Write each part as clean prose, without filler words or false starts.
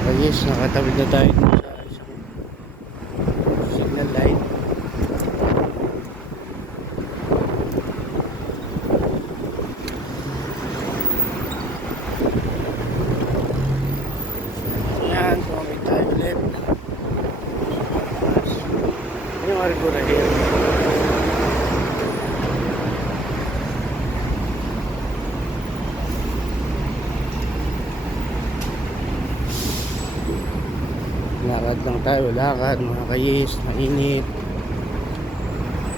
Kayes, nakatawid na tayo dun sa isang signal light. Ayan, kumamit tayo ulit. Yung Argura here. Lakad lang tayo, lakad mga kayis, mainit.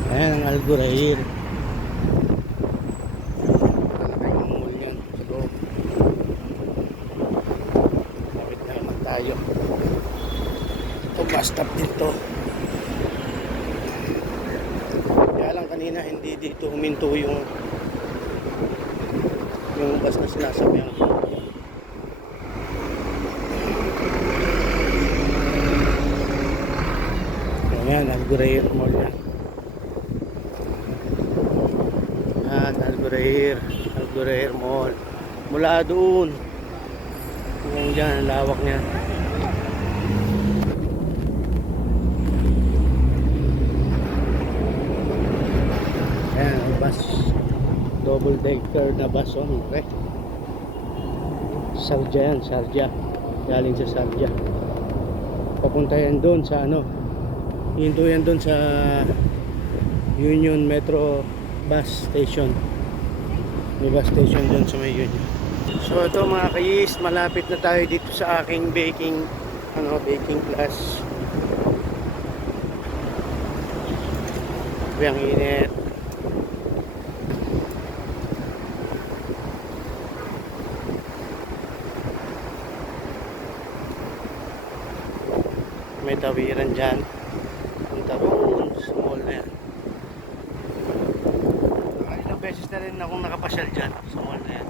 Ayan ang Algurair. Talagang mall yun sa loob. Lapit na naman tayo. Ito bus stop dito. Kaya lang kanina hindi dito huminto yung bus na sinasabihan ko. Ayan, Algurair Mall yan. Ayan, Algurair Mall. Mula doon. Ayan dyan, ang lawak niya. Ayan, ang bus. Double decker na bus. Okay. Sharjah yan, Sharjah. Galing sa Sharjah. Papunta yan doon sa ano. Hinto yan doon sa Union Metro Bus Station. May bus station doon sa may Union. So ito mga kayis, malapit na tayo dito sa aking baking class. Ang init. May tawiran dyan. Punta roon sa mall na yan. Ilang beses na rin akong nakapasyal dyan sa mall na yan.